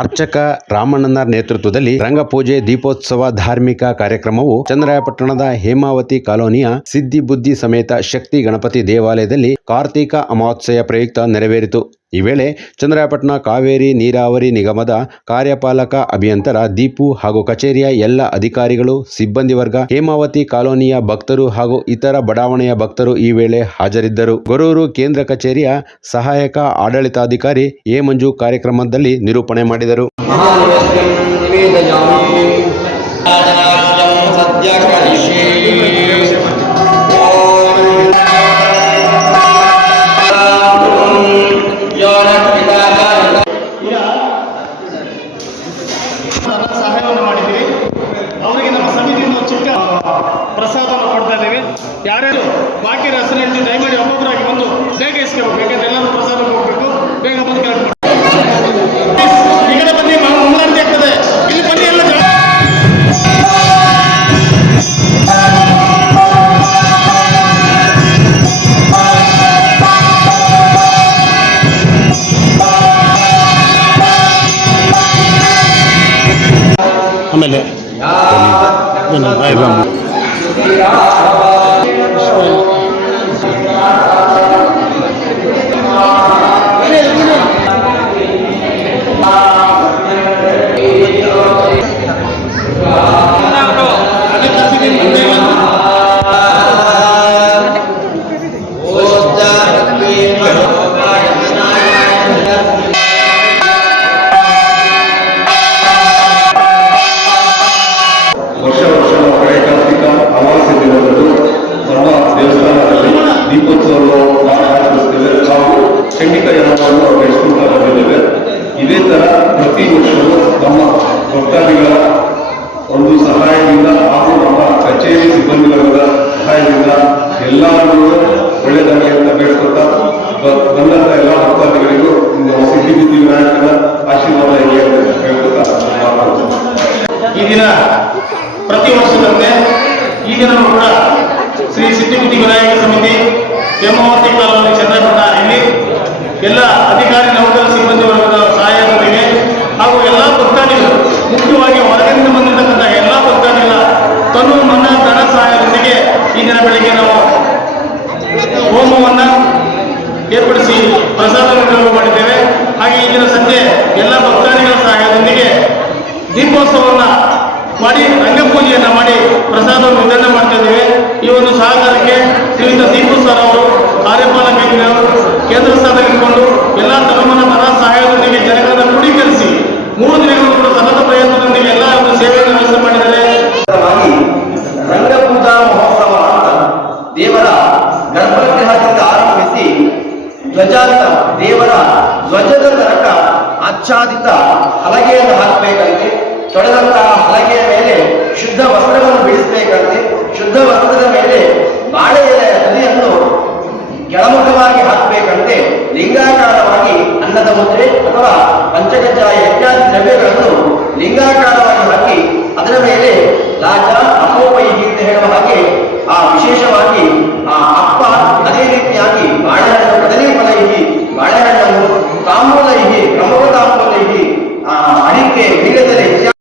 ಅರ್ಚಕ ರಾಮಣ್ಣನ ನೇತೃತ್ವದಲ್ಲಿ ರಂಗಪೂಜೆ ದೀಪೋತ್ಸವ ಧಾರ್ಮಿಕ ಕಾರ್ಯಕ್ರಮವು ಚಂದ್ರಾಯಪಟ್ಟಣದ ಹೇಮಾವತಿ ಕಾಲೋನಿಯ ಸಿದ್ಧಿ ಬುದ್ಧಿ ಸಮೇತ ಶಕ್ತಿ ಗಣಪತಿ ದೇವಾಲಯದಲ್ಲಿ ಕಾರ್ತಿಕ ಅಮಾವಾಸ್ಯೆಯ ಪ್ರಯುಕ್ತ ನೆರವೇರಿತು. ಈ ವೇಳೆ ಚಂದ್ರಾಯಪಟ್ಟಣ ಕಾವೇರಿ ನೀರಾವರಿ ನಿಗಮದ ಕಾರ್ಯಪಾಲಕ ಅಭಿಯಂತರ ದೀಪು ಹಾಗೂ ಕಚೇರಿಯ ಎಲ್ಲ ಅಧಿಕಾರಿಗಳು, ಸಿಬ್ಬಂದಿ ವರ್ಗ, ಹೇಮಾವತಿ ಕಾಲೋನಿಯ ಭಕ್ತರು ಹಾಗೂ ಇತರ ಬಡಾವಣೆಯ ಭಕ್ತರು ಈ ವೇಳೆ ಹಾಜರಿದ್ದರು. ಗೊರೂರು ಕೇಂದ್ರ ಕಚೇರಿಯ ಸಹಾಯಕ ಆಡಳಿತಾಧಿಕಾರಿ ಎ ಮಂಜು ಕಾರ್ಯಕ್ರಮದಲ್ಲಿ ನಿರೂಪಣೆ ಮಾಡಿದರು. ಸಹಾಯವನ್ನು ಮಾಡಿದ್ದೀವಿ. ಅವರಿಗೆ ನಮ್ಮ ಸಮಿತಿಯಿಂದ ಚಿಕ್ಕ ಪ್ರಸಾದವನ್ನು ಕೊಡ್ತಾ ಇದ್ದೀವಿ. ಯಾರ್ಯಾರು ಬಾಕಿ ರೆಸ್ಟೋರೆಂಟ್ ದಯಮಾಡಿ ಒಬ್ಬೊಬ್ಬರಾಗಿ ಬಂದು ಬೇಗ ಇಸ್ಕೋಬೇಕು, ಯಾಕಂದ್ರೆ ಎಲ್ಲರೂ ಪ್ರಸಾದ ಹೋಗ್ಬೇಕು. ಬೇಗ ಬಂದು ಈ ಕಡೆ ಬನ್ನಿ, ಮುಂದಾಡ್ತಿ ಆಗ್ತದೆ. ಇಲ್ಲಿ ಬನ್ನಿ ಎಲ್ಲ ಆಮೇಲೆ ದೀಪೋತ್ಸವವನ್ನು ಆಚರಿಸ್ತೇವೆ. ನಾವು ಖಂಡಿತ ಎಲ್ಲವನ್ನು ನಡೆಸುತ್ತಾ ಬಂದಿದ್ದೇವೆ. ಇದೇ ತರ ಪ್ರತಿ ವರ್ಷವೂ ನಮ್ಮ ಭಕ್ತಾದಿಗಳ ಒಂದು ಸಹಾಯದಿಂದ ಹಾಗೂ ನಮ್ಮ ಕಚೇರಿ ಸಿಬ್ಬಂದಿಗಳ ಸಹಾಯದಿಂದ ಎಲ್ಲರಿಗೂ ಒಳ್ಳೆಯದಾಗಲಿ ಅಂತ ಬೇಡ್ಕೊತಾ ಬಂದಂತ ಎಲ್ಲ ಭಕ್ತಾದಿಗಳಿಗೂ ಸಿದ್ಧಿ ಬುದ್ಧಿ ವಿನಾಯಕನ ಆಶೀರ್ವಾದ ಹೇಳಿ ಅಂತ ಹೇಳ್ಕೊತಾ ಈ ದಿನ ಪ್ರತಿ ವರ್ಷದಂತೆ ಈ ದಿನವೂ ಕೂಡ ಶ್ರೀ ಸಿದ್ಧಿ ಬುದ್ಧಿ ವಿನಾಯಕ ಸಮಿತಿ ಹೇಮಾವತಿ ಕಾಲೋನಿ ಚಂದ್ರಪಟ್ಟಣ ಇಲ್ಲಿ ಎಲ್ಲ ಅಧಿಕಾರಿ ನೌಕರ ಸಿಬ್ಬಂದಿ ವರ್ಗದ ಸಹಾಯದೊಂದಿಗೆ ಹಾಗೂ ಎಲ್ಲ ಭಕ್ತಾದಿಗಳು, ಮುಖ್ಯವಾಗಿ ಹೊರಗಿನಿಂದ ಬಂದಿರತಕ್ಕಂಥ ಎಲ್ಲ ಭಕ್ತಾದಿಗಳ ತನು ಮನ ಧನ ಸಹಾಯದೊಂದಿಗೆ ಈ ದಿನ ಬೆಳಿಗ್ಗೆ ನಾವು ಹೋಮವನ್ನು ಏರ್ಪಡಿಸಿ ಪ್ರಸಾದ ವಿತರಣೆ ಮಾಡಿದ್ದೇವೆ. ಹಾಗೆ ಈ ದಿನ ಸಂಜೆ ಎಲ್ಲ ಭಕ್ತಾದಿಗಳ ಸಹಾಯದೊಂದಿಗೆ ದೀಪೋತ್ಸವವನ್ನು ಮಾಡಿ ರಂಗಪೂಜೆಯನ್ನು ಮಾಡಿ ಪ್ರಸಾದವನ್ನು ವಿತರಣೆ ಮಾಡ್ತಾ ಇದ್ದೇವೆ. ಈ ಒಂದು ಸಹಕಾರಕ್ಕೆ ಶ್ರೀಯುತ ದೀಪು ಸರ್ ಅವರು ಕಾರ್ಯಪಾಲಕ ಕೇಂದ್ರ ಸ್ಥಾನಕ್ಕಿಕೊಂಡು ಎಲ್ಲ ತನುಮನ ಧನ ಸಹಾಯದೊಂದಿಗೆ ಜನಗಳನ್ನು ಕ್ರೋಢೀಕರಿಸಿ 3 ದಿನಗಳು ಕೂಡ ಸತತ ಪ್ರಯತ್ನದೊಂದಿಗೆ ಎಲ್ಲ ಒಂದು ಸೇವೆಯನ್ನು ವ್ಯವಸ್ಥೆ ಮಾಡಿದ್ದಾರೆ. ರಂಗಪೂಜಾ ಮಹೋತ್ಸವ ದೇವರ ಗರ್ಭಗೃಹದಿಂದ ಆರಂಭಿಸಿ ದೇವರ ಧ್ವಜದ ತನಕ ಆಚ್ಛಾದಿತ ಹಲಗೆಯನ್ನು ಹಾಕಬೇಕಂತೆ. ತೊಳೆದಂತಹ ಹಲಗೆಯ ಮೇಲೆ ಶುದ್ಧ ವಸ್ತ್ರವನ್ನು ಬಿಡಿಸಬೇಕಂತೆ. ಶುದ್ಧ ವಸ್ತ್ರದ ಮೇಲೆ ಬಾಳೆ ಎಲೆಯ ತುದಿಯನ್ನು ಕೆಳಮುಖವಾಗಿ ಹಾಕಬೇಕಂತೆ. ಲಿಂಗಾಕಾರವಾಗಿ ಅನ್ನದ ಮುದ್ರೆ ಅಥವಾ ಪಂಚಕಜ್ಜಾಯ ಇತ್ಯಾದಿ ದ್ರವ್ಯಗಳನ್ನು ಲಿಂಗಾಕಾರವಾಗಿ ಹಾಕಿ ಅದರ ಮೇಲೆ ಲಾಜ ಅಪೋಪೈ ಅಂತ ಹೇಳುವ ಹಾಗೆ ಆ ವಿಶೇಷವಾಗಿ